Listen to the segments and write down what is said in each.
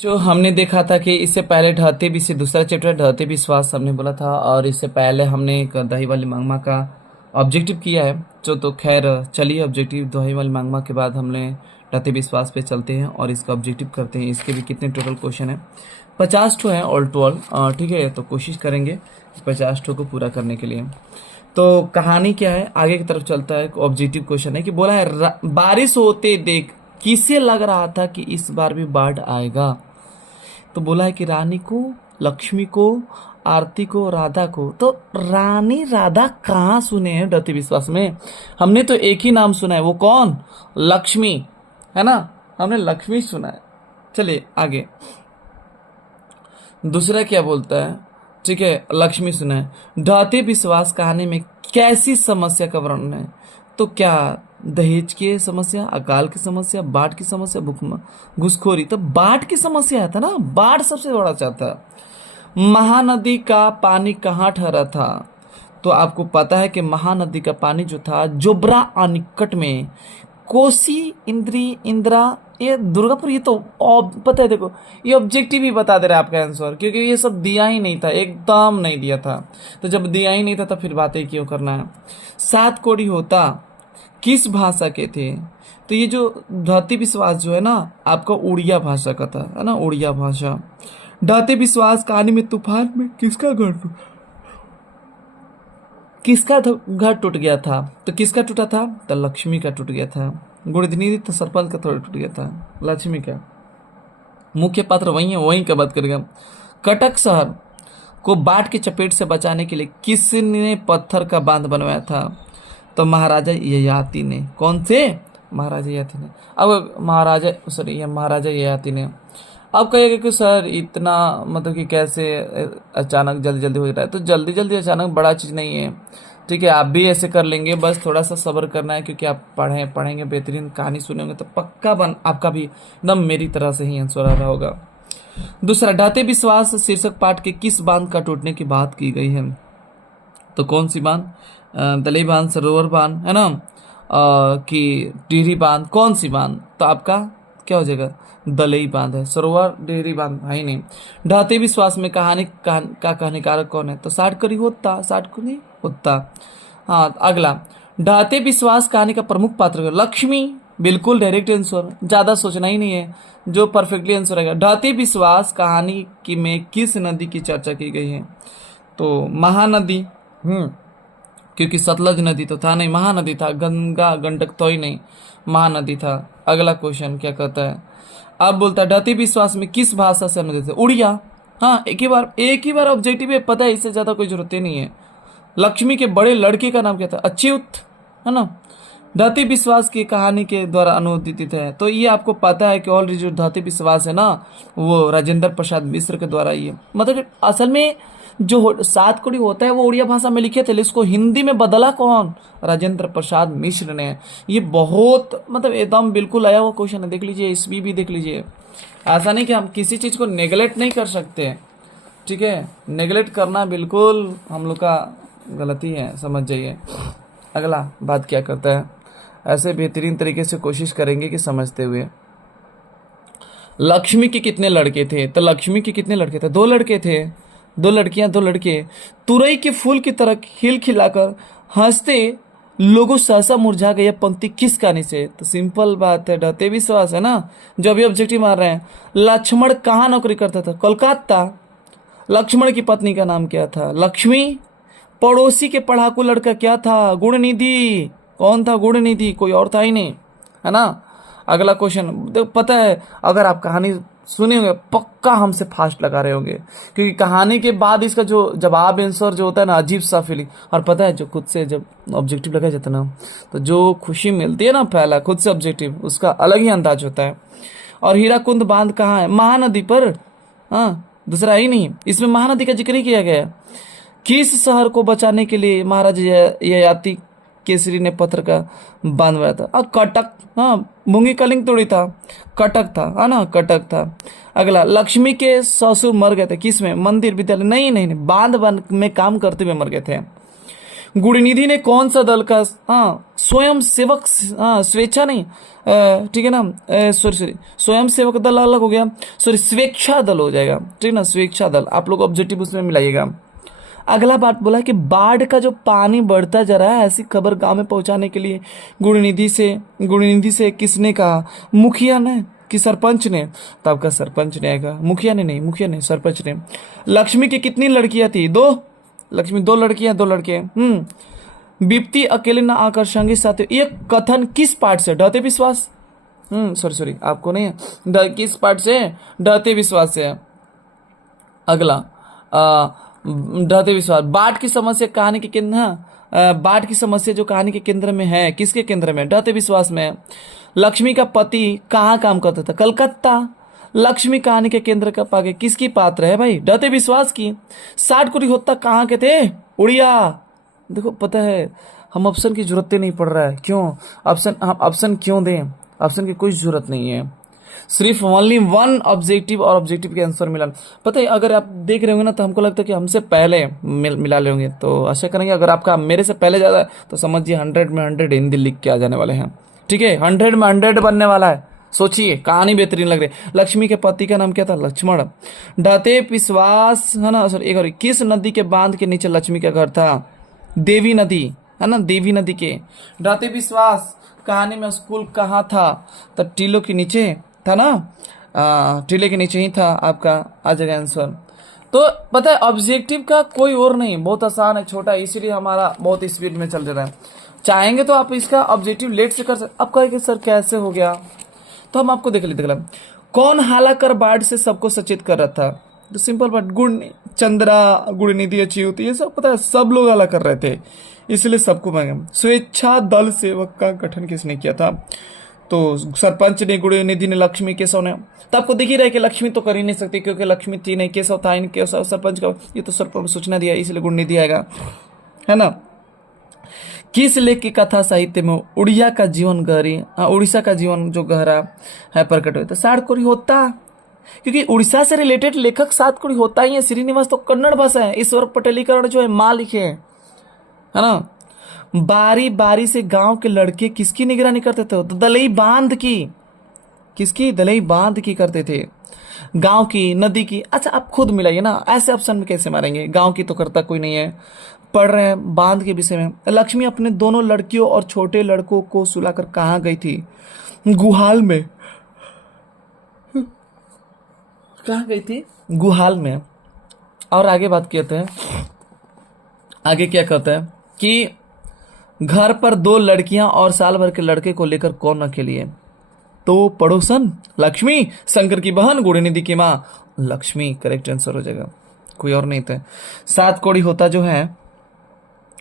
जो हमने देखा था कि इससे पहले ढहते भी से दूसरा चैप्टर ढहते विश्वास हमने बोला था, और इससे पहले हमने एक दही वाली मांगमा का ऑब्जेक्टिव किया है। जो तो खैर चलिए, ऑब्जेक्टिव दही वाली मांगमा के बाद हमने ढहते विश्वास पे चलते हैं और इसका ऑब्जेक्टिव करते हैं। इसके भी कितने टोटल क्वेश्चन है? 50 ठो है ऑल टू ऑल। ठीक है, तो कोशिश करेंगे 50 ठो को पूरा करने के लिए। तो कहानी क्या है, आगे की तरफ चलता है। ऑब्जेक्टिव क्वेश्चन है कि बोला है बारिश होते देख किसे लग रहा था कि इस बार भी बाढ़ आएगा। तो बोला है कि रानी को, लक्ष्मी को, आरती को, राधा को। तो रानी राधा कहाँ सुने हैं डरते विश्वास में? हमने तो एक ही नाम सुना है, वो कौन? लक्ष्मी, है ना? हमने लक्ष्मी सुना है। चलिए आगे, दूसरा क्या बोलता है? ठीक है, लक्ष्मी सुना है। ढाते विश्वास कहानी में कैसी समस्या का वर्णन है? तो क्या दहेज की समस्या, अकाल की समस्या, बाढ़ की समस्या, भूख, घुसखोरी। तो बाढ़ की समस्या था ना, बाढ़ सबसे बड़ा चाहता है। महानदी का पानी कहाँ ठहरा था? तो आपको पता है कि महानदी का पानी जो था जोबरा अनिकट में, कोसी, इंद्री, इंदिरा, ये दुर्गापुर। ये तो पता है, देखो ये ऑब्जेक्टिव ही बता दे रहा है आपका आंसर, क्योंकि ये सब दिया ही नहीं था, एकदम नहीं दिया था। तो जब दिया ही नहीं था तो फिर बातें क्यों करना है? सात कोड़ी होता किस भाषा के थे? तो ये जो ढाते विश्वास जो है ना, आपका उड़िया भाषा का था, है ना, उड़िया भाषा। ढाते विश्वास कहानी में तूफान में घर टूट गया था? तो किसका टूटा था? तो लक्ष्मी का टूट गया था। गुड़धनी तो सरपंच का थोड़ा टूट गया था, लक्ष्मी का। मुख्य पात्र वही है, वही का बात करेगा। कटक शहर को बाढ़ की चपेट से बचाने के लिए किसने पत्थर का बांध बनवाया था? तो महाराजा ययाति ने। कौन से? महाराजा ययाति ने। अब महाराजा ययाति ने। अब कहेगा कि सर इतना मतलब कि कैसे अचानक जल्दी जल्दी हो रहा है? तो जल्दी जल्दी अचानक बड़ा चीज़ नहीं है। ठीक है, आप भी ऐसे कर लेंगे, बस थोड़ा सा सब्र करना है, क्योंकि आप पढ़ेंगे, बेहतरीन कहानी सुनेंगे तो पक्का आपका भी एकदम मेरी तरह से ही आंसर आ रहा होगा। दूसरा, ढाते विश्वास शीर्षक पाठ के किस बांध का टूटने की बात की गई है? तो कौन सी बांध? दलई बांध, सरोवर बांध, है ना, कि टिहरी बांध? कौन सी बांध? तो आपका क्या हो जाएगा? दलई बांध है, सरोवर डेहरी बांध है ही नहीं। ढाते विश्वास में कहानी का कहानीकार कौन है? तो साठ को नहीं होता। हाँ, अगला, ढाते विश्वास कहानी का प्रमुख पात्र है? लक्ष्मी। बिल्कुल डायरेक्ट आंसर, ज्यादा सोचना ही नहीं है, जो परफेक्टली आंसर आएगा। ढाते विश्वास कहानी की में किस नदी की चर्चा की गई है? तो महानदी। क्योंकि सतलज नदी तो था नहीं, महानदी था। गंगा गंडक तो ही नहीं, महानदी था। अगला क्वेश्चन क्या कहता है? अब बोलता है ढाती विश्वास में किस भाषा से अनुदित है? उड़िया। हाँ, एक ही बार ऑब्जेक्टिव है, पता है, इससे ज्यादा कोई जरूरत ही नहीं है। लक्ष्मी के बड़े लड़के का नाम क्या था? अच्युत, है ना। ढाती विश्वास की कहानी के द्वारा अनुदित है, तो ये आपको पता है कि ऑलरेडी जो ढाती विश्वास है ना, वो राजेंद्र प्रसाद मिश्र के द्वारा ये, मतलब असल में जो सात कड़ी होता है वो उड़िया भाषा में लिखे थे, इसको हिंदी में बदला कौन? राजेंद्र प्रसाद मिश्र ने। ये बहुत मतलब एकदम बिल्कुल आया हुआ क्वेश्चन है, देख लीजिए, इसमें भी देख लीजिए। ऐसा नहीं कि हम किसी चीज को नेगलेक्ट नहीं कर सकते, ठीक है, नेगलेक्ट करना बिल्कुल हम लोग का गलती है, समझ जाइए। अगला बात क्या करता है? ऐसे बेहतरीन तरीके से कोशिश करेंगे कि समझते हुए। लक्ष्मी के कितने लड़के थे? तो लक्ष्मी के कितने लड़के थे? 2 लड़के थे, 2 लड़कियां, 2 लड़के। तुरई के फूल की तरह खिलखिलाकर हंसते लोगों सहसा मुरझा गए, पंक्ति किस कहानी से? तो सिंपल बात है, ढाते विश्वास है ना, जो अभी ऑब्जेक्टिव मार रहे हैं। लक्ष्मण कहाँ नौकरी करता था? कोलकाता। लक्ष्मण की पत्नी का नाम क्या था? लक्ष्मी। पड़ोसी के पढ़ाकू लड़का क्या था? गुणनिधि। कौन था? गुणनिधि, कोई और था ही नहीं, है ना। अगला क्वेश्चन देखो, पता है अगर आप कहानी सुने होंगे पक्का हमसे फास्ट लगा रहे होंगे, क्योंकि कहानी के बाद इसका जो जवाब आंसर जो होता है ना, अजीब सा फीलिंग। और पता है जो खुद से जब ऑब्जेक्टिव लगा जाता है ना, तो जो खुशी मिलती है ना, पहला खुद से ऑब्जेक्टिव, उसका अलग ही अंदाज होता है। और हीराकुंड बांध कहाँ है? महानदी पर। हाँ, दूसरा ही नहीं, इसमें महानदी का जिक्र ही किया गया। किस शहर को बचाने के लिए महाराज ययाति केसरी ने पत्थर का बांध बनाया था? और कटक। हाँ, मूंगी कलिंग तोड़ी था, कटक था, है ना, कटक था। अगला, लक्ष्मी के ससुर मर गए थे, किस में? मंदिर, विद्यालय? नहीं नहीं नहीं, बांध में काम करते हुए मर गए थे। गुणनिधि ने कौन सा दल का, हाँ स्वयं सेवक, हाँ स्वेच्छा नहीं, ठीक है ना, सॉरी सॉरी, स्वयं सेवक दल अलग हो गया, सॉरी स्वेच्छा दल हो जाएगा, ठीक है ना, स्वेच्छा दल। आप लोग ऑब्जेक्टिव उसमें मिलाइएगा। अगला बात बोला कि बाढ़ का जो पानी बढ़ता जा रहा है, ऐसी खबर गांव में पहुंचाने के लिए गुणनिधि से किसने कहा? मुखिया ने कि सरपंच ने? तो आपका सरपंच ने आएगा, मुखिया ने नहीं, मुखिया ने, सरपंच ने। लक्ष्मी की कितनी लड़कियां थी? दो। लक्ष्मी दो लड़कियां, दो लड़के। बिप्ती अकेले न आकर संगी साथी, ये कथन किस पार्ट से? ढहते विश्वास, सॉरी सॉरी, आपको नहीं है, किस पार्ट से? ढहते विश्वास से है। अगला ढहते विश्वास, बाढ़ की समस्या कहानी के केंद्र, बाढ़ की समस्या जो कहानी के केंद्र में है, किसके केंद्र में? ढहते विश्वास में है। लक्ष्मी का पति कहाँ काम करता था? कलकत्ता। लक्ष्मी कहानी के केंद्र का पागे किसकी पात्र है भाई? ढहते विश्वास की। 60 कोटी होता कहाँ के थे? उड़िया। देखो पता है हम ऑप्शन की जरूरत ही नहीं पड़ रहा है, क्यों? ऑप्शन क्यों दें? ऑप्शन की कोई जरूरत नहीं है, सिर्फ ओनली वन ऑब्जेक्टिव और ऑब्जेक्टिव के आंसर मिला। पता है अगर आप देख रहे होंगे ना तो हमको लगता है कि हमसे पहले मिला ले होंगे, तो आशा करेंगे अगर आपका मेरे से पहले ज़्यादा है तो समझिए 100 में 100 हिंदी लिख के आ जाने वाले हैं, ठीक है? 100 में 100 बनने वाला है। सोचिए कहानी बेहतरीन लग रही है। लक्ष्मी के पति का नाम क्या था? लक्ष्मण। ढहते विश्वास है ना, सॉरी एक और, किस नदी के बांध के नीचे लक्ष्मी का घर था? देवी नदी, है ना, देवी नदी के। ढहते विश्वास कहानी में स्कूल कहाँ था? तो टीलों के नीचे था ना, टीले के नीचे ही था, आपका आ जाएगा आंसर। तो पता है ऑब्जेक्टिव का कोई और नहीं, बहुत आसान है, छोटा है, इसीलिए हमारा बहुत स्पीड में चल रहा है। चाहेंगे तो आप इसका ऑब्जेक्टिव लेट से कर सकते। अब कहेंगे सर कैसे हो गया, तो हम आपको देख लेते। कौन हालाकर बाढ़ से सबको सचेत कर रहा था? तो सिंपल बात, चंद्रा, गुणनिधि, अच्युत, ये सब पता है सब लोग हाला कर रहे थे, इसलिए सबको मैं। स्वेच्छा दल सेवक का गठन किसने किया था? तो सरपंच ने, गुणनिधि ने, लक्ष्मी, केशव ने। तो आपको दिख ही रहा है कि लक्ष्मी तो कर ही नहीं सकती क्योंकि लक्ष्मी थी नहीं, केशव था नहीं, केशव सरपंच का, ये तो सरपंच सूचना दिया इसलिए गुणनिधि आएगा, है ना। किस लेख की कथा साहित्य में उड़िया का जीवन गहरी, उड़ीसा का जीवन जो गहरा है प्रकट होता? 60 कोटी होता, क्योंकि उड़ीसा से रिलेटेड लेखक 7 कोटी होता ही है। श्रीनिवास तो कन्नड़ भाषा है, ईश्वर पटेलीकरण जो है माँ लिखे है ना। बारी बारी से गांव के लड़के किसकी निगरानी करते थे? तो दलई बांध की, किसकी? दलई बांध की करते थे, गांव की, नदी की। अच्छा आप खुद मिलाइए ना, ऐसे ऑप्शन में कैसे मारेंगे? गांव की तो करता कोई नहीं है, पढ़ रहे हैं बांध के विषय में। लक्ष्मी अपने दोनों लड़कियों और छोटे लड़कों को सुलाकर कहाँ गई थी? गुहाल में। कहाँ गई थी? गुहाल में। और आगे बात कहते हैं, आगे क्या कहता है कि घर पर 2 लड़कियां और साल भर के लड़के को लेकर कौन अकेली है? तो पड़ोसन लक्ष्मी, शंकर की बहन, गुणनिधि की माँ। लक्ष्मी करेक्ट आंसर हो जाएगा, कोई और नहीं था। 7 कोड़ी होता जो है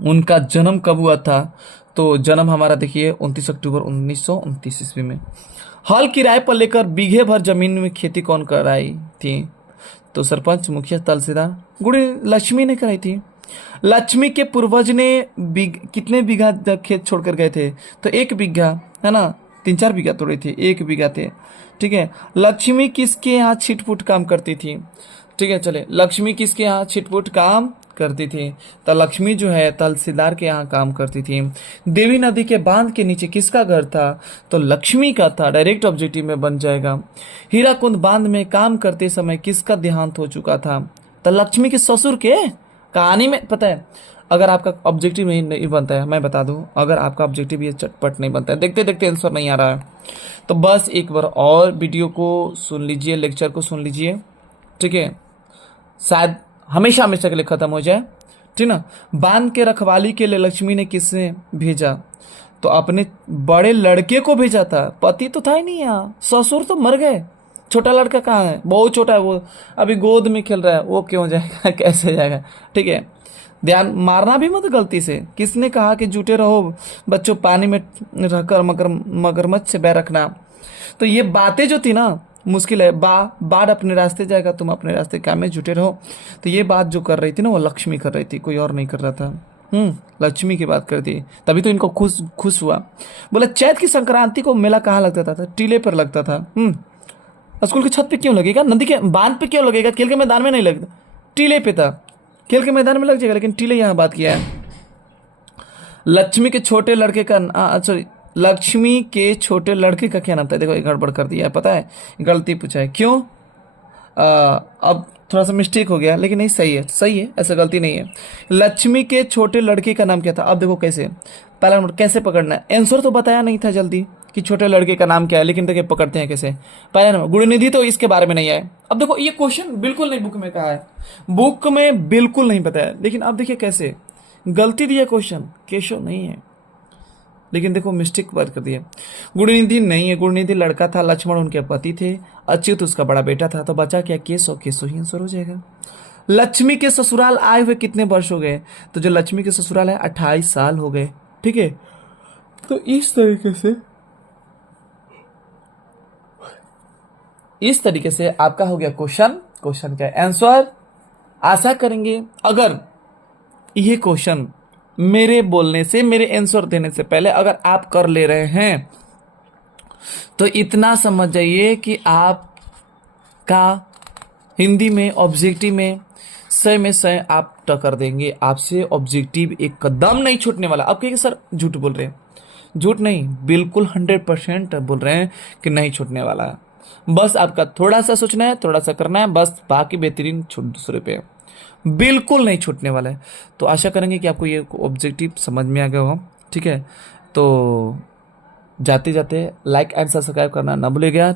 उनका जन्म कब हुआ था? तो जन्म हमारा देखिए 29 अक्टूबर 1929 ईस्वी में। हल किराए पर लेकर बीघे भर जमीन में खेती कौन कराई थी? तो सरपंच, मुखिया, तहसीलदार। लक्ष्मी ने कराई थी। लक्ष्मी के पूर्वज ने कितने बीघा खेत छोड़कर गए थे? तो 1 बीघा, है ना, 3-4 बीघा तोड़े थे, 1 बीघा थे, ठीक है। लक्ष्मी किसके यहाँ छिटपुट काम करती थी? ठीक है, चले, लक्ष्मी किसके यहाँ छिटपुट काम करती थी? तो लक्ष्मी जो है तहसीलदार के यहाँ काम करती थी। देवी नदी के बांध के नीचे किसका घर था? तो लक्ष्मी का था, डायरेक्ट ऑब्जेक्टिव में बन जाएगा। हीराकुंड बांध में काम करते समय किसका देहांत हो चुका था? तो लक्ष्मी के ससुर के। कहानी में पता है अगर आपका ऑब्जेक्टिव नहीं बनता है, मैं बता दूं, अगर आपका ऑब्जेक्टिव ये चटपट नहीं बनता है, देखते देखते आंसर नहीं आ रहा है, तो बस एक बार और वीडियो को सुन लीजिए, लेक्चर को सुन लीजिए, ठीक है, शायद हमेशा हमेशा के लिए खत्म हो जाए, ठीक ना। बांध के रखवाली के लिए लक्ष्मी ने किसने भेजा? तो अपने बड़े लड़के को भेजा था, पति तो था ही नहीं यहाँ, ससुर तो मर गए। छोटा लड़का कहाँ है? बहुत छोटा है, वो अभी गोद में खेल रहा है, वो क्यों जाएगा कैसे जाएगा, ठीक है। ध्यान, मारना भी मत गलती से। किसने कहा कि जुटे रहो बच्चों, पानी में रहकर मगरमच्छ से बैर रखना? तो ये बातें जो थी ना, मुश्किल है। बाढ़ अपने रास्ते जाएगा, तुम अपने रास्ते काम में जुटे रहो। तो ये बात जो कर रही थी ना, वो लक्ष्मी कर रही थी, कोई और नहीं कर रहा था। लक्ष्मी की बात करती, तभी तो इनको खुश हुआ। बोला चैत की संक्रांति को मेला कहाँ लगता था? टीले पर लगता था। स्कूल की छत पे क्यों लगेगा? नदी के बांध पे क्यों लगेगा? खेल के मैदान में नहीं लगता, टीले पे था। खेल के मैदान में लग जाएगा, लेकिन टीले यहाँ बात किया है। लक्ष्मी के छोटे लड़के का सॉरी, लक्ष्मी के छोटे लड़के का क्या नाम था? देखो ये गड़बड़ कर दिया है, पता है, गलती पूछा है, क्यों? अब थोड़ा सा मिस्टेक हो गया, लेकिन नहीं, सही है, सही है, ऐसा गलती नहीं है। लक्ष्मी के छोटे लड़के का नाम क्या था? अब देखो कैसे, पहला नंबर कैसे पकड़ना है, आंसर तो बताया नहीं था जल्दी कि छोटे लड़के का नाम क्या है, लेकिन देखिए पकड़ते हैं कैसे। पहला नंबर गुणनिधि, तो इसके बारे में नहीं आया। अब देखो ये क्वेश्चन बिल्कुल नहीं बुक में कहा है, बुक में बिल्कुल नहीं बताया, लेकिन अब देखिए कैसे गलती दिया, क्वेश्चन केशव नहीं है, लेकिन देखो मिस्टेक बात कर दिया। गुणनिधि नहीं है, गुणनिधि लड़का था, लक्ष्मण उनके पति थे, अच्युत उसका बड़ा बेटा था, तो बचा क्या? केशव, केशव ही आंसर हो जाएगा। लक्ष्मी के ससुराल आए हुए कितने वर्ष हो गए? तो जो लक्ष्मी के ससुराल है 28 साल हो गए, ठीक है। तो इस तरीके से आपका हो गया क्वेश्चन, क्वेश्चन का आंसर। आशा करेंगे अगर ये क्वेश्चन मेरे बोलने से, मेरे आंसर देने से पहले अगर आप कर ले रहे हैं, तो इतना समझ जाइए कि आपका हिंदी में ऑब्जेक्टिव में 100 में 100 आप टक्कर देंगे। आपसे ऑब्जेक्टिव एक कदम नहीं छूटने वाला। आप कहिए सर झूठ बोल रहे हैं, झूठ नहीं, बिल्कुल 100% बोल रहे हैं कि नहीं छूटने वाला है। बस आपका थोड़ा सा सोचना है, थोड़ा सा करना है, बस बाकी बेहतरीन छूट दूसरे पे बिल्कुल नहीं छूटने वाला है। तो आशा करेंगे कि आपको ये ऑब्जेक्टिव समझ में आ गया हो, ठीक है। तो जाते जाते लाइक एंड सब्सक्राइब करना ना भूलिएगा,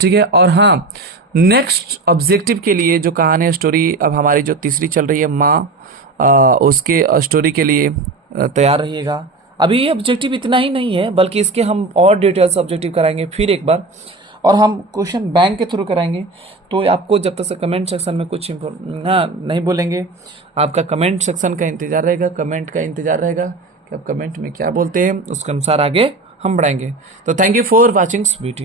ठीक है। और हाँ, नेक्स्ट ऑब्जेक्टिव के लिए जो कहानी स्टोरी अब हमारी जो तीसरी चल रही है माँ, उसके स्टोरी के लिए तैयार रहिएगा। अभी ये ऑब्जेक्टिव इतना ही नहीं है, बल्कि इसके हम और डिटेल्स ऑब्जेक्टिव कराएंगे फिर एक बार, और हम क्वेश्चन बैंक के थ्रू कराएंगे। तो आपको जब तक से कमेंट सेक्शन में कुछ नहीं बोलेंगे, आपका कमेंट सेक्शन का इंतजार रहेगा, कमेंट का इंतजार रहेगा कि आप कमेंट में क्या बोलते हैं, उसके अनुसार आगे हम बढ़ाएंगे। तो thank you for watching video.